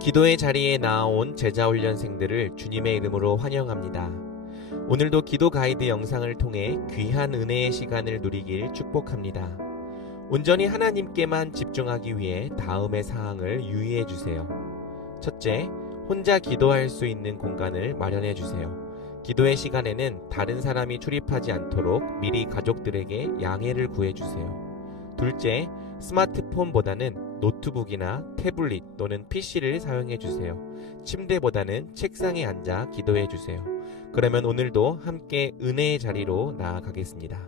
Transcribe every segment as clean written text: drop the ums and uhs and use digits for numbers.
기도의 자리에 나아온 제자훈련생들을 주님의 이름으로 환영합니다. 오늘도 기도 가이드 영상을 통해 귀한 은혜의 시간을 누리길 축복합니다. 온전히 하나님께만 집중하기 위해 다음의 사항을 유의해 주세요. 첫째, 혼자 기도할 수 있는 공간을 마련해 주세요. 기도의 시간에는 다른 사람이 출입하지 않도록 미리 가족들에게 양해를 구해 주세요. 둘째, 스마트폰보다는 노트북이나 태블릿 또는 PC를 사용해 주세요. 침대보다는 책상에 앉아 기도해 주세요. 그러면 오늘도 함께 은혜의 자리로 나아가겠습니다.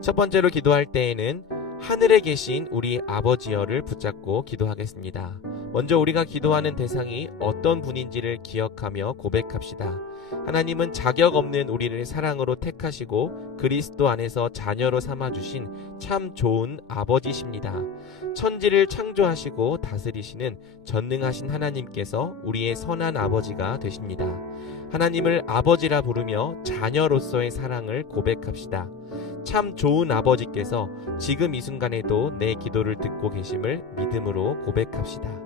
첫 번째로 기도할 때에는 하늘에 계신 우리 아버지여를 붙잡고 기도하겠습니다. 먼저 우리가 기도하는 대상이 어떤 분인지를 기억하며 고백합시다. 하나님은 자격 없는 우리를 사랑으로 택하시고 그리스도 안에서 자녀로 삼아주신 참 좋은 아버지십니다. 천지를 창조하시고 다스리시는 전능하신 하나님께서 우리의 선한 아버지가 되십니다. 하나님을 아버지라 부르며 자녀로서의 사랑을 고백합시다. 참 좋은 아버지께서 지금 이 순간에도 내 기도를 듣고 계심을 믿음으로 고백합시다.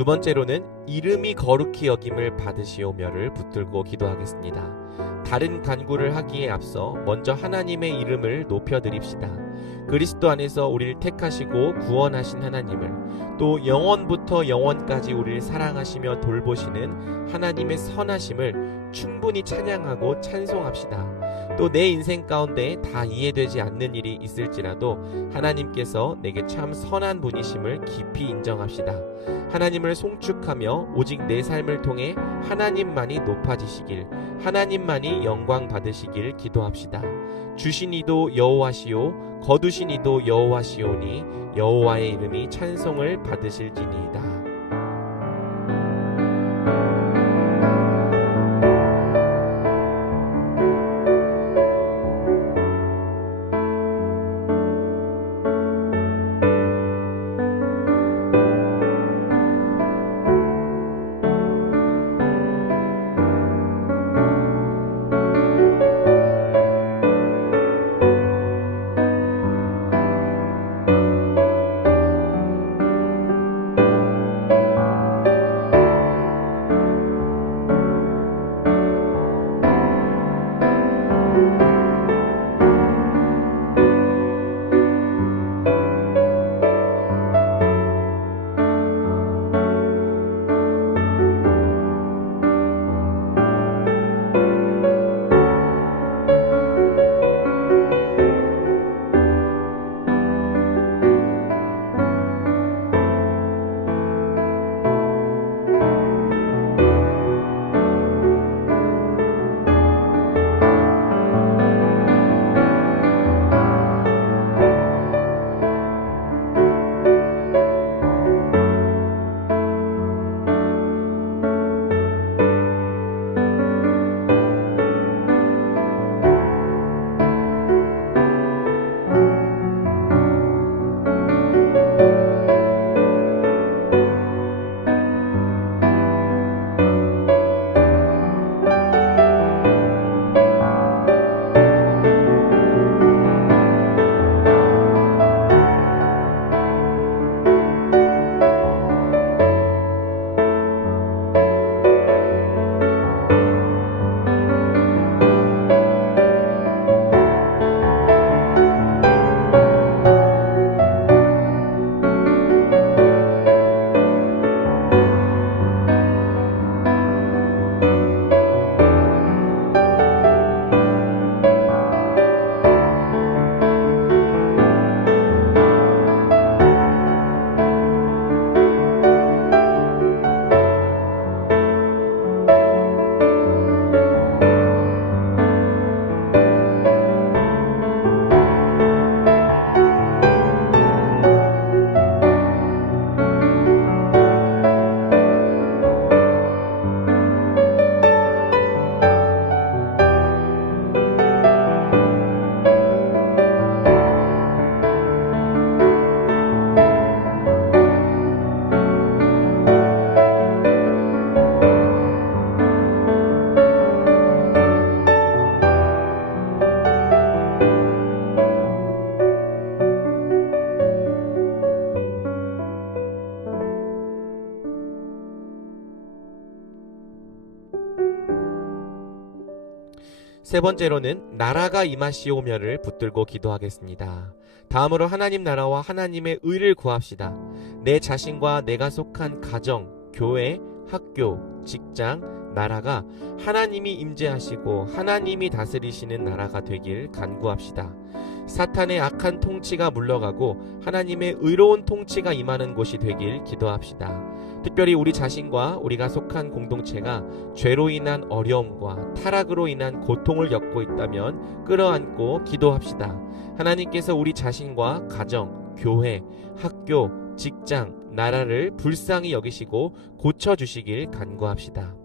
두 번째로는 이름이 거룩히 여김을 받으시오며를 붙들고 기도하겠습니다. 다른 간구를 하기에 앞서 먼저 하나님의 이름을 높여드립시다. 그리스도 안에서 우리를 택하시고 구원하신 하나님을, 또 영원부터 영원까지 우리를 사랑하시며 돌보시는 하나님의 선하심을 충분히 찬양하고 찬송합시다. 또 내 인생 가운데 다 이해되지 않는 일이 있을지라도 하나님께서 내게 참 선한 분이심을 깊이 인정합시다. 하나님을 송축하며 오직 내 삶을 통해 하나님만이 높아지시길, 하나님만이 영광 받으시길 기도합시다. 주신 이도 여호와시오, 거두신 이도 여호와시오니 여호와의 이름이 찬송을 받으실지니이다. 세 번째로는 나라가 임하시오며를 붙들고 기도하겠습니다. 다음으로 하나님 나라와 하나님의 의를 구합시다. 내 자신과 내가 속한 가정, 교회, 학교, 직장, 나라가 하나님이 임재하시고 하나님이 다스리시는 나라가 되길 간구합시다. 사탄의 악한 통치가 물러가고 하나님의 의로운 통치가 임하는 곳이 되길 기도합시다. 특별히 우리 자신과 우리가 속한 공동체가 죄로 인한 어려움과 타락으로 인한 고통을 겪고 있다면 끌어안고 기도합시다. 하나님께서 우리 자신과 가정, 교회, 학교, 직장, 나라를 불쌍히 여기시고 고쳐주시길 간구합시다.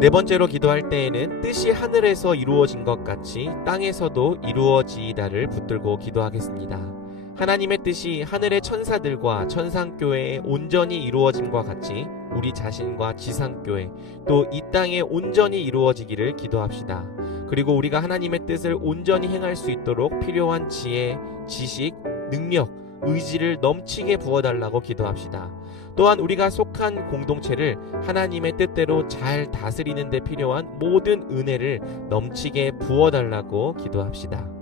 네 번째로 기도할 때에는 뜻이 하늘에서 이루어진 것 같이 땅에서도 이루어지이다를 붙들고 기도하겠습니다. 하나님의 뜻이 하늘의 천사들과 천상교회에 온전히 이루어짐과 같이 우리 자신과 지상교회 또 이 땅에 온전히 이루어지기를 기도합시다. 그리고 우리가 하나님의 뜻을 온전히 행할 수 있도록 필요한 지혜, 지식, 능력, 의지를 넘치게 부어달라고 기도합시다. 또한 우리가 속한 공동체를 하나님의 뜻대로 잘 다스리는 데 필요한 모든 은혜를 넘치게 부어달라고 기도합시다.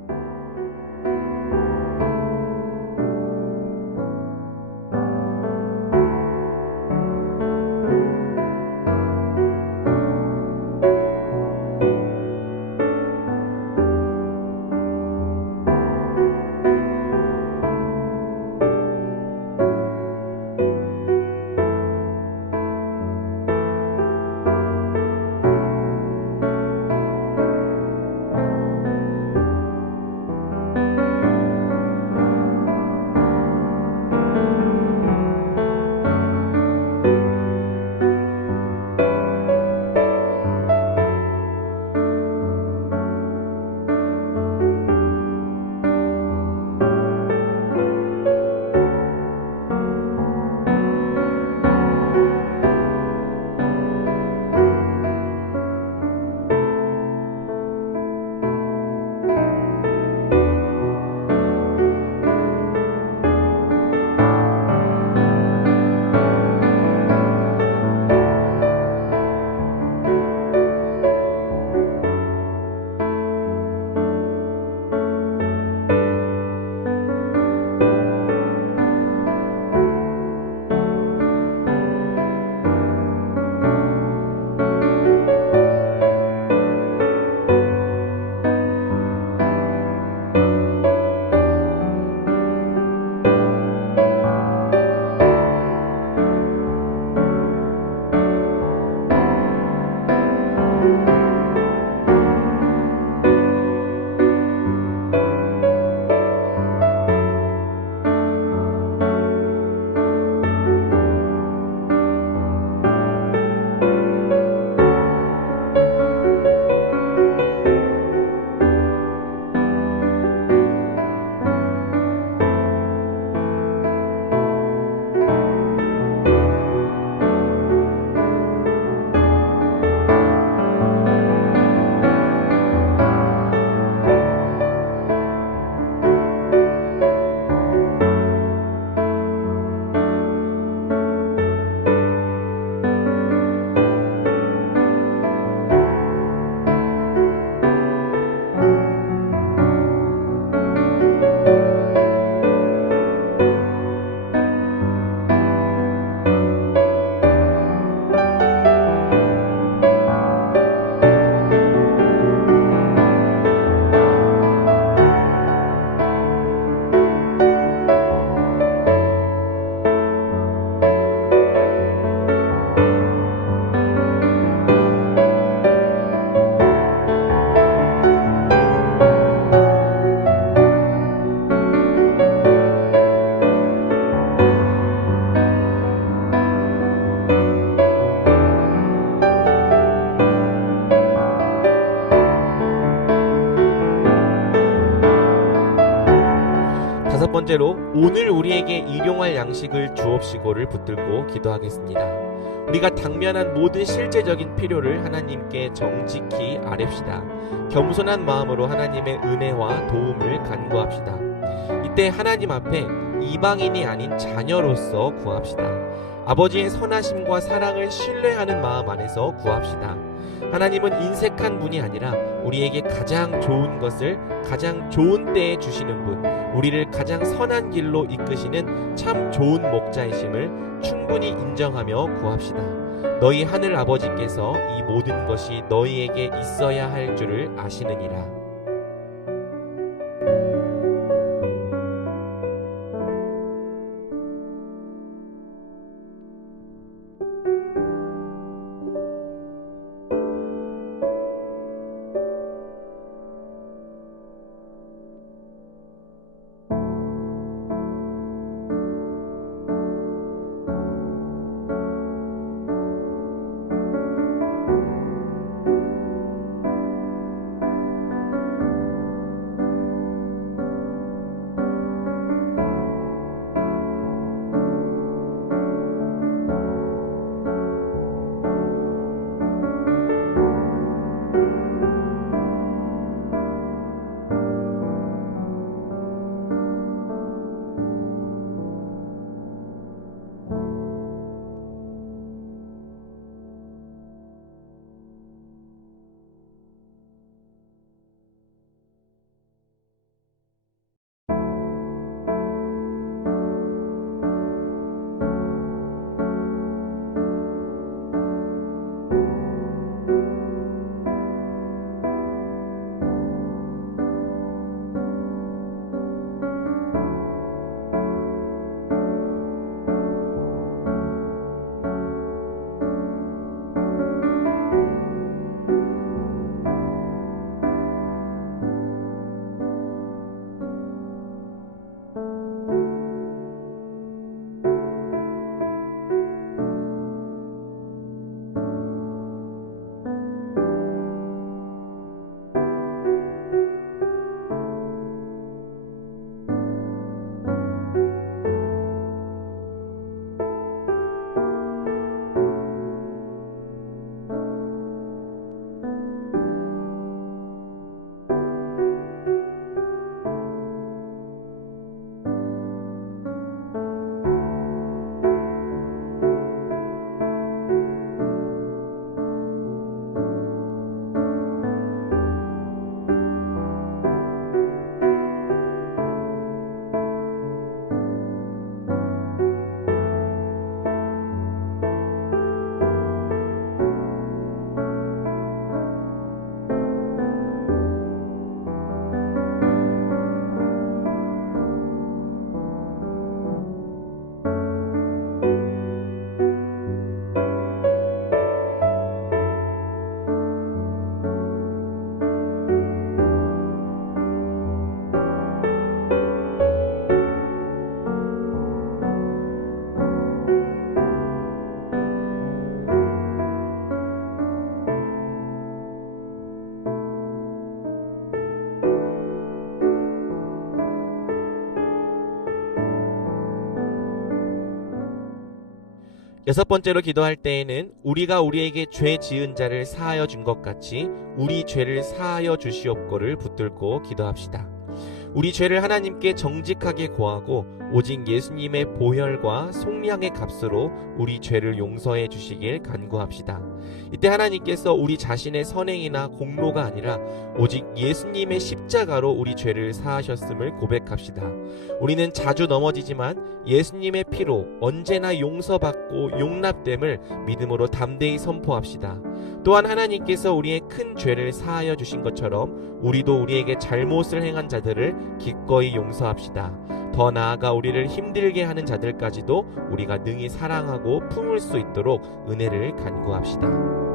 번째로 오늘 우리에게 일용할 양식을 주옵시고를 붙들고 기도하겠습니다. 우리가 당면한 모든 실제적인 필요를 하나님께 정직히 아뢰시다. 겸손한 마음으로 하나님의 은혜와 도움을 간구합시다. 이때 하나님 앞에 이방인이 아닌 자녀로서 구합시다. 아버지의 선하심과 사랑을 신뢰하는 마음 안에서 구합시다. 하나님은 인색한 분이 아니라 우리에게 가장 좋은 것을 가장 좋은 때에 주시는 분, 우리를 가장 선한 길로 이끄시는 참 좋은 목자이심을 충분히 인정하며 구합시다. 너희 하늘 아버지께서 이 모든 것이 너희에게 있어야 할 줄을 아시느니라. 여섯 번째로 기도할 때에는 우리가 우리에게 죄 지은 자를 사하여 준 것 같이 우리 죄를 사하여 주시옵고를 붙들고 기도합시다. 우리 죄를 하나님께 정직하게 고하고 오직 예수님의 보혈과 속량의 값으로 우리 죄를 용서해 주시길 간구합시다. 이때 하나님께서 우리 자신의 선행이나 공로가 아니라 오직 예수님의 십자가로 우리 죄를 사하셨음을 고백합시다. 우리는 자주 넘어지지만 예수님의 피로 언제나 용서받고 용납됨을 믿음으로 담대히 선포합시다. 또한 하나님께서 우리의 큰 죄를 사하여 주신 것처럼 우리도 우리에게 잘못을 행한 자들을 기꺼이 용서합시다. 더 나아가 우리를 힘들게 하는 자들까지도 우리가 능히 사랑하고 품을 수 있도록 은혜를 간구합시다.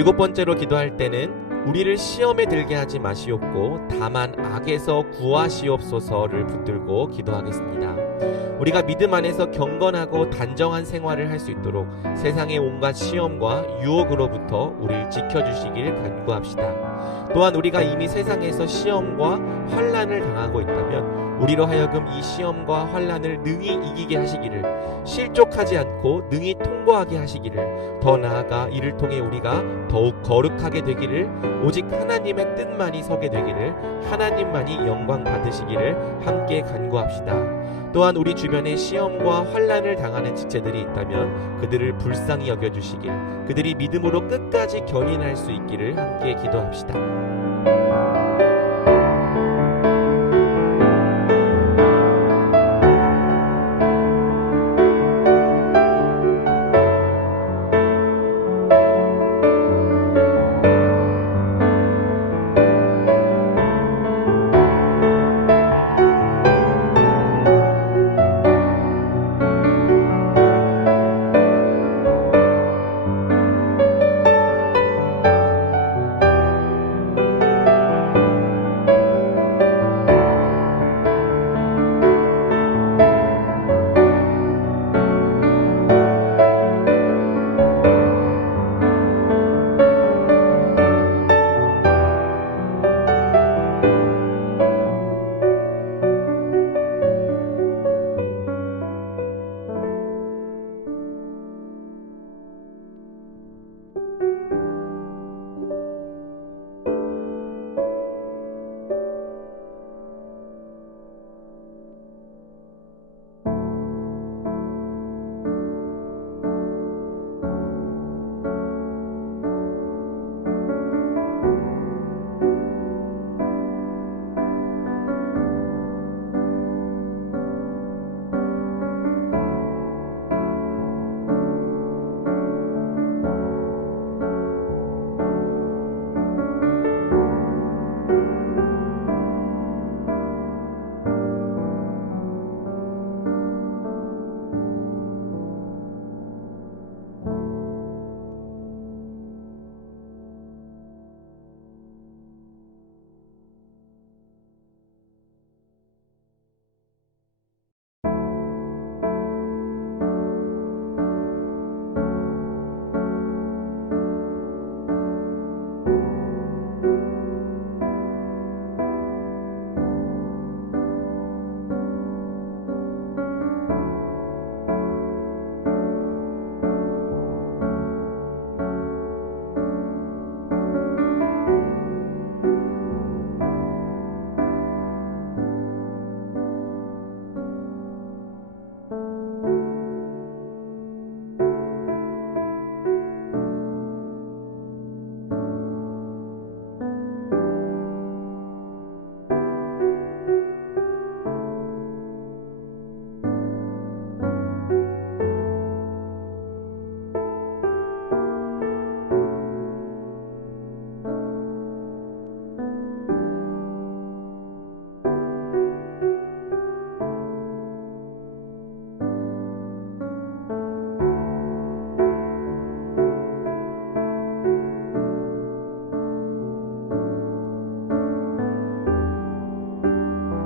7번째로 기도할 때는 우리를 시험에 들게 하지 마시옵고 다만 악에서 구하시옵소서를 붙들고 기도하겠습니다. 우리가 믿음 안에서 경건하고 단정한 생활을 할 수 있도록 세상의 온갖 시험과 유혹으로부터 우리를 지켜주시길 간구합시다. 또한 우리가 이미 세상에서 시험과 환난을 당하고 있다면 우리로 하여금 이 시험과 환난을 능히 이기게 하시기를, 실족하지 않고 능히 통과하게 하시기를, 더 나아가 이를 통해 우리가 더욱 거룩하게 되기를, 오직 하나님의 뜻만이 서게 되기를, 하나님만이 영광 받으시기를 함께 간구합시다. 또한 우리 주변에 시험과 환난을 당하는 지체들이 있다면 그들을 불쌍히 여겨주시길, 그들이 믿음으로 끝까지 견인할 수 있기를 함께 기도합시다.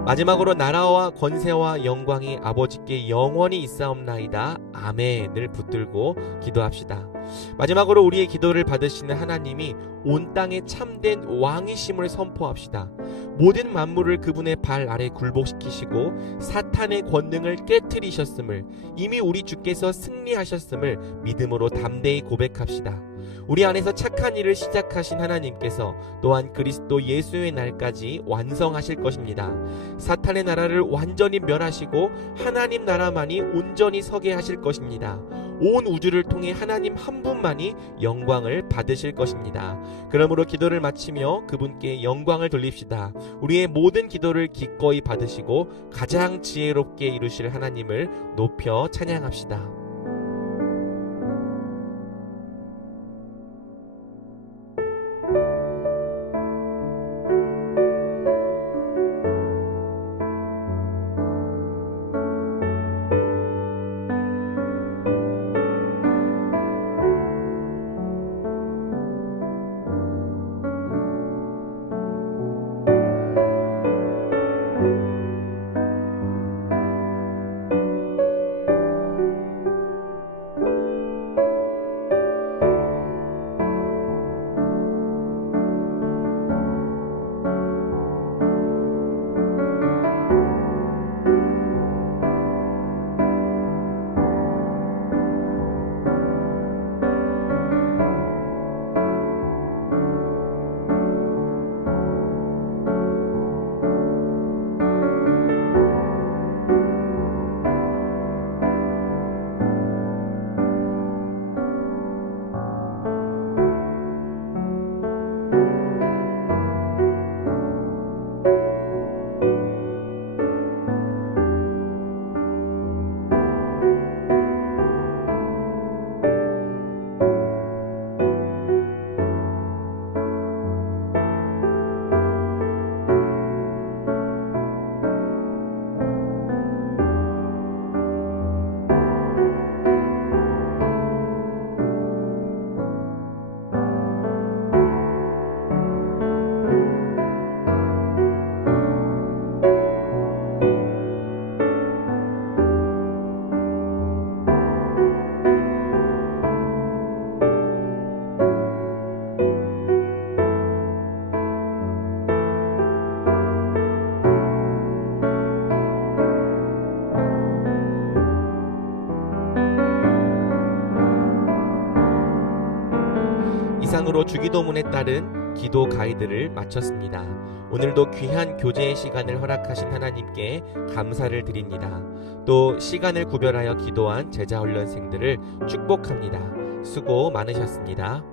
마지막으로 나라와 권세와 영광이 아버지께 영원히 있사옵나이다. 아멘을 붙들고 기도합시다. 마지막으로 우리의 기도를 받으시는 하나님이 온 땅에 참된 왕이심을 선포합시다. 모든 만물을 그분의 발 아래 굴복시키시고 사탄의 권능을 깨트리셨음을, 이미 우리 주께서 승리하셨음을 믿음으로 담대히 고백합시다. 우리 안에서 착한 일을 시작하신 하나님께서 또한 그리스도 예수의 날까지 완성하실 것입니다. 사탄의 나라를 완전히 멸하시고 하나님 나라만이 온전히 서게 하실 것입니다. 온 우주를 통해 하나님 한 분만이 영광을 받으실 것입니다. 그러므로 기도를 마치며 그분께 영광을 돌립시다. 우리의 모든 기도를 기꺼이 받으시고 가장 지혜롭게 이루실 하나님을 높여 찬양합시다. 이상으로 주기도문에 따른 기도 가이드를 마쳤습니다. 오늘도 귀한 교제의 시간을 허락하신 하나님께 감사를 드립니다. 또 시간을 구별하여 기도한 제자훈련생들을 축복합니다. 수고 많으셨습니다.